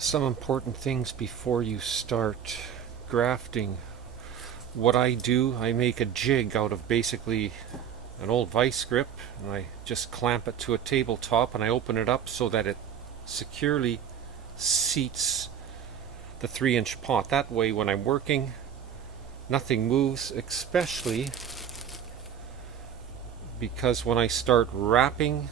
Some important things before you start grafting. What I do, I make a jig out of basically an old vice grip, and I just clamp it to a tabletop and I open it up so that it securely seats the 3-inch pot. That way when I'm working, nothing moves, especially because when I start wrapping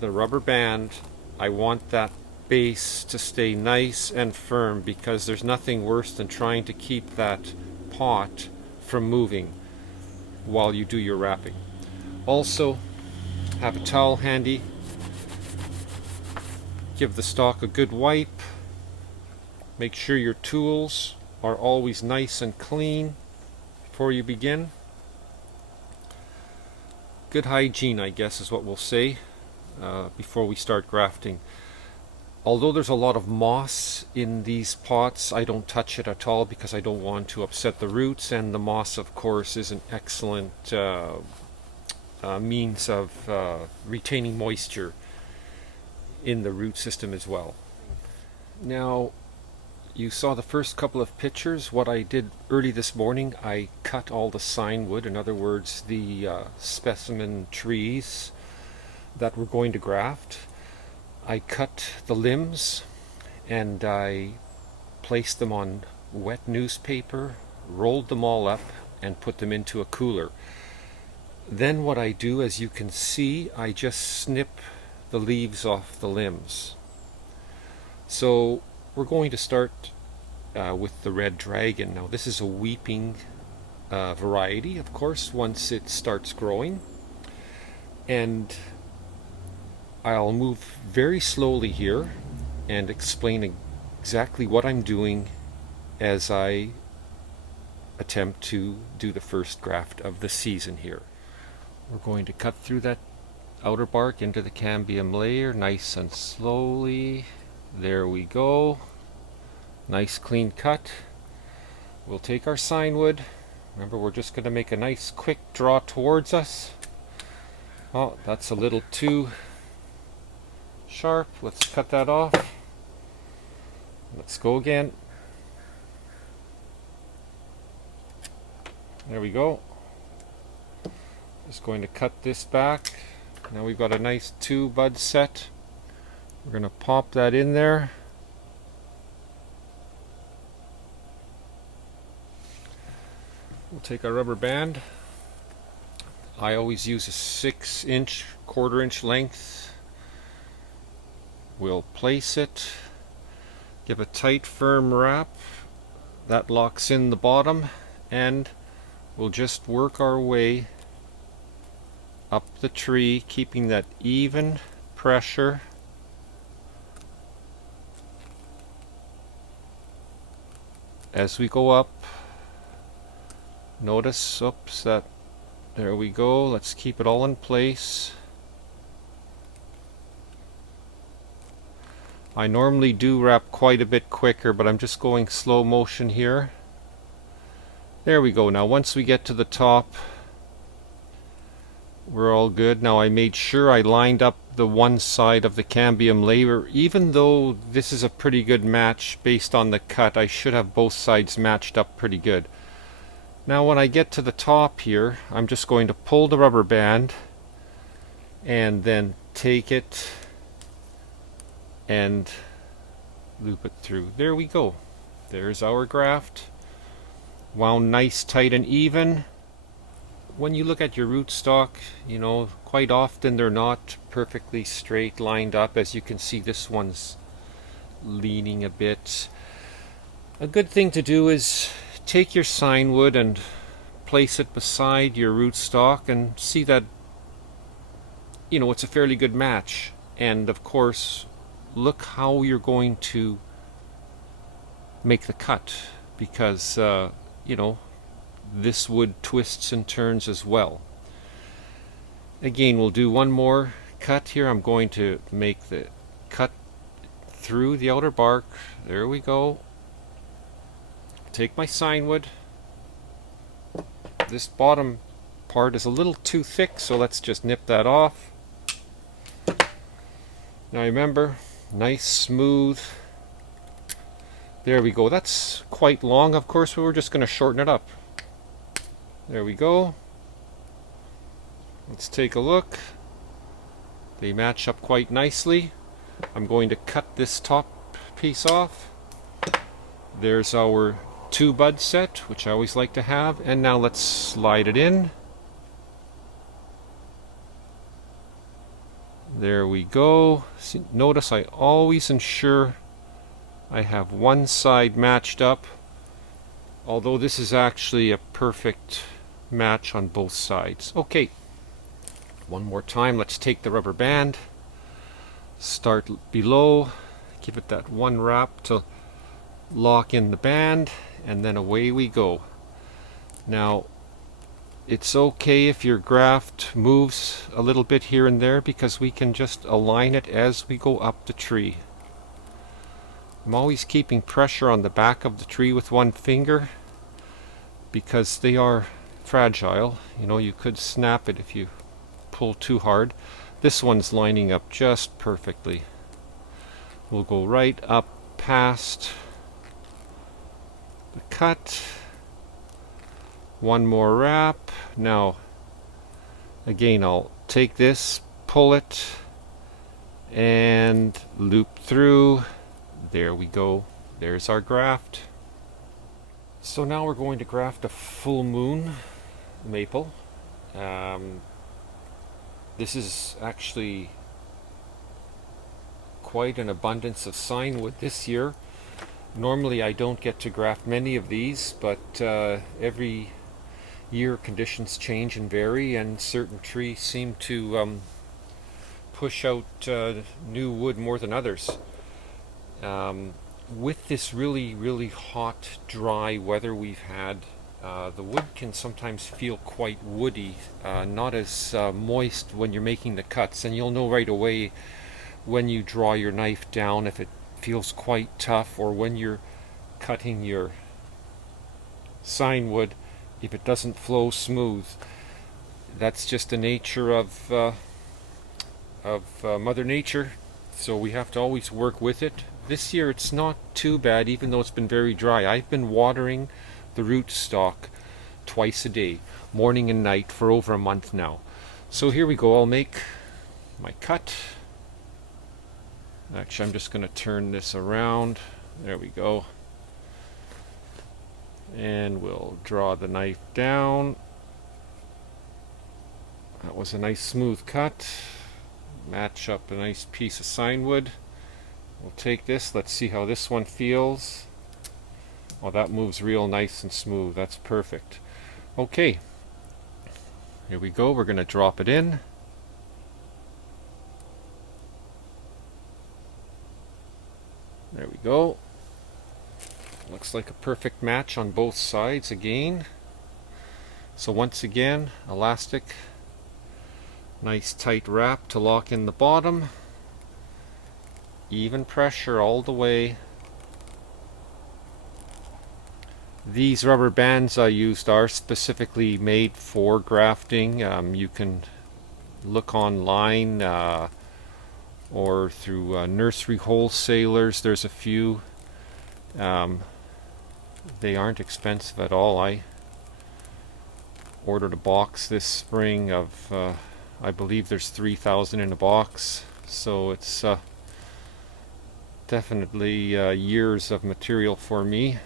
the rubber band, I want that base to stay nice and firm, because there's nothing worse than trying to keep that pot from moving while you do your wrapping. Also, have a towel handy. Give the stalk a good wipe. Make sure your tools are always nice and clean before you begin. Good hygiene, I guess, is what we'll say before we start grafting. Although there's a lot of moss in these pots, I don't touch it at all because I don't want to upset the roots, and the moss, of course, is an excellent means of retaining moisture in the root system as well. Now, you saw the first couple of pictures. What I did early this morning, I cut all the sign wood, in other words the specimen trees that we're going to graft. I cut the limbs and I placed them on wet newspaper, rolled them all up and put them into a cooler. Then what I do, as you can see, I just snip the leaves off the limbs. So we're going to start with the red dragon. Now this is a weeping variety, of course, once it starts growing. And I'll move very slowly here and explain exactly what I'm doing as I attempt to do the first graft of the season here. We're going to cut through that outer bark into the cambium layer, nice and slowly. There we go. Nice clean cut. We'll take our sign wood. Remember, we're just going to make a nice quick draw towards us. Oh, that's a little too sharp. Let's cut that off. Let's go again. There we go. Just going to cut this back. Now we've got a nice 2 bud set. We're going to pop that in there. We'll take our rubber band. I always use a 6-inch, 1/4-inch length. We'll place it, give a tight, firm wrap. That locks in the bottom, and we'll just work our way up the tree, keeping that even pressure. As we go up, notice, oops, that, there we go. Let's keep it all in place. I normally do wrap quite a bit quicker, but I'm just going slow motion here. There we go. Now once we get to the top, we're all good. Now I made sure I lined up the one side of the cambium layer. Even though this is a pretty good match based on the cut, I should have both sides matched up pretty good. Now when I get to the top here, I'm just going to pull the rubber band and then take it and loop it through. There we go. There's our graft. Wound nice, tight and even. When you look at your rootstock, you know, quite often they're not perfectly straight lined up. As you can see, this one's leaning a bit. A good thing to do is take your sign wood and place it beside your rootstock and see that, you know, it's a fairly good match. And of course, look how you're going to make the cut, because you know, this wood twists and turns as well. Again, we'll do one more cut here. I'm going to make the cut through the outer bark. There we go. Take my sign wood. This bottom part is a little too thick, so let's just nip that off. Now remember, nice smooth. There we go. That's quite long, of course, but we're just going to shorten it up. There we go. Let's take a look. They match up quite nicely. I'm going to cut this top piece off. There's our 2 bud set, which I always like to have. And now let's slide it in. There we go. See, notice I always ensure I have one side matched up, although this is actually a perfect match on both sides. Okay, one more time. Let's take the rubber band, start below, give it that one wrap to lock in the band, and then away we go. Now, it's okay if your graft moves a little bit here and there, because we can just align it as we go up the tree. I'm always keeping pressure on the back of the tree with one finger, because they are fragile. You know, you could snap it if you pull too hard. This one's lining up just perfectly. We'll go right up past the cut. One more wrap. Now, again, I'll take this, pull it, and loop through. There we go. There's our graft. So now we're going to graft a full moon maple. This is actually quite an abundance of sign wood this year. Normally I don't get to graft many of these, but every year conditions change and vary, and certain trees seem to push out new wood more than others. With this really hot, dry weather we've had, the wood can sometimes feel quite woody, not as moist when you're making the cuts, and you'll know right away when you draw your knife down if it feels quite tough, or when you're cutting your sign wood if it doesn't flow smooth. That's just the nature of Mother Nature, so we have to always work with it. This year it's not too bad, even though it's been very dry. I've been watering the rootstock twice a day, morning and night, for over a month now. So here we go. I'll make my cut. Actually, I'm just going to turn this around. There we go. And we'll draw the knife down. That was a nice smooth cut. Match up a nice piece of sign wood. We'll take this. Let's see how this one feels. Oh, that moves real nice and smooth. That's perfect. Okay. Here we go. We're going to drop it in. There we go. Looks like a perfect match on both sides again. So once again, elastic, nice tight wrap to lock in the bottom. Even pressure all the way. These rubber bands I used are specifically made for grafting. You can look online or through nursery wholesalers. There's a few. They aren't expensive at all. I ordered a box this spring of, I believe there's 3,000 in a box. So it's definitely years of material for me.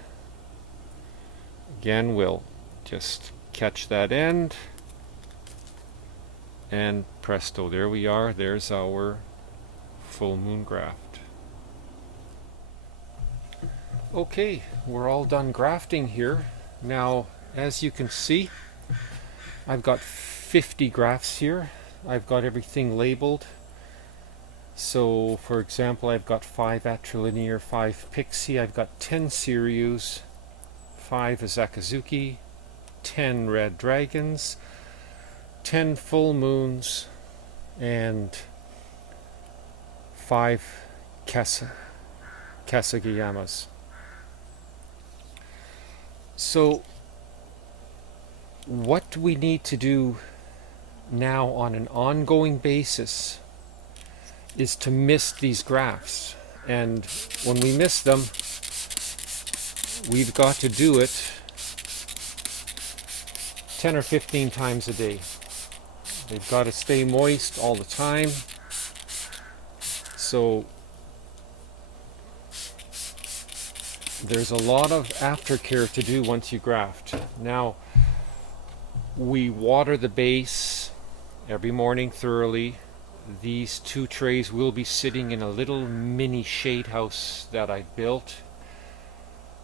Again, we'll just catch that end, and presto, there we are. There's our full moon graft. Okay, we're all done grafting here. Now, as you can see, I've got 50 grafts here. I've got everything labeled. So, for example, I've got 5 atrilinear, 5 pixie, I've got 10 Sirius, 5 Azakizuki, 10 red dragons, 10 full moons, and 5 Kasagiyamas. So what we need to do now on an ongoing basis is to mist these grafts. And when we mist them, we've got to do it 10 or 15 times a day. They've got to stay moist all the time. So there's a lot of aftercare to do once you graft. Now, we water the base every morning thoroughly. These 2 trays will be sitting in a little mini shade house that I built,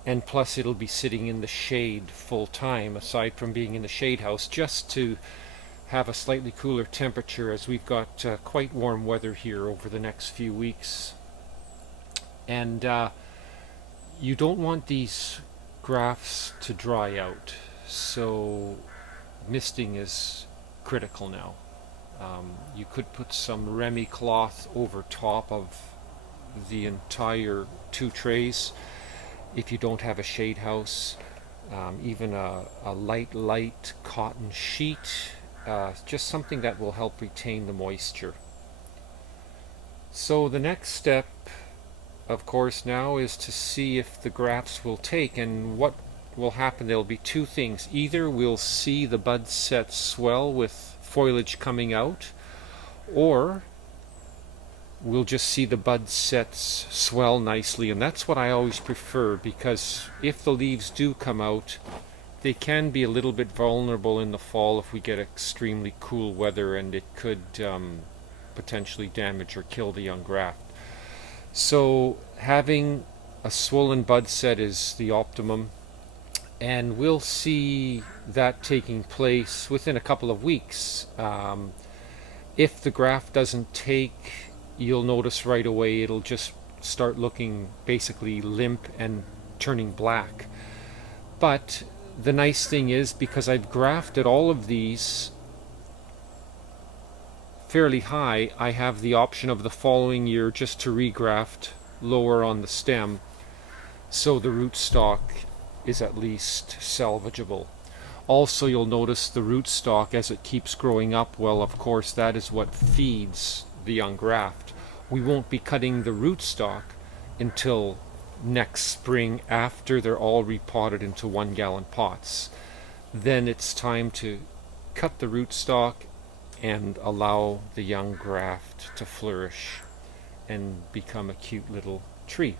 and plus it'll be sitting in the shade full time, aside from being in the shade house, just to have a slightly cooler temperature, as we've got quite warm weather here over the next few weeks. And you don't want these grafts to dry out, so misting is critical now. You could put some Remy cloth over top of the entire 2 trays if you don't have a shade house. Even a light cotton sheet, just something that will help retain the moisture. So the next step, of course, now is to see if the grafts will take, and what will happen. There'll be 2 things. Either we'll see the bud set swell with foliage coming out, or we'll just see the bud sets swell nicely, and that's what I always prefer, because if the leaves do come out, they can be a little bit vulnerable in the fall if we get extremely cool weather, and it could potentially damage or kill the young graft. So having a swollen bud set is the optimum, and we'll see that taking place within a couple of weeks. If the graft doesn't take, you'll notice right away it'll just start looking basically limp and turning black. But the nice thing is, because I've grafted all of these fairly high, I have the option of the following year just to regraft lower on the stem, so the rootstock is at least salvageable. Also, you'll notice the rootstock as it keeps growing up, well, of course, that is what feeds the young graft. We won't be cutting the rootstock until next spring, after they're all repotted into 1-gallon pots. Then it's time to cut the rootstock and allow the young graft to flourish and become a cute little tree.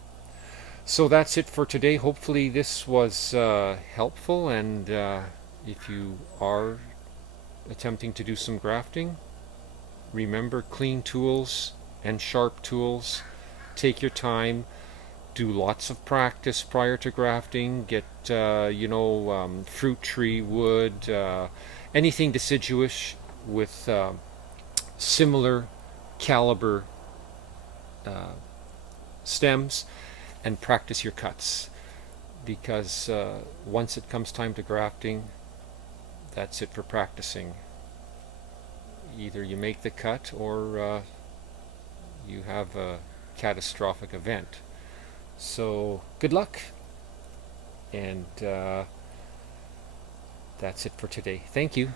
So that's it for today. Hopefully this was helpful, and if you are attempting to do some grafting, remember, clean tools and sharp tools. Take your time. Do lots of practice prior to grafting. Get fruit tree wood, anything deciduous with similar caliber stems, and practice your cuts, because once it comes time to grafting, that's it for practicing. Either you make the cut or you have a catastrophic event. So good luck, and that's it for today. Thank you.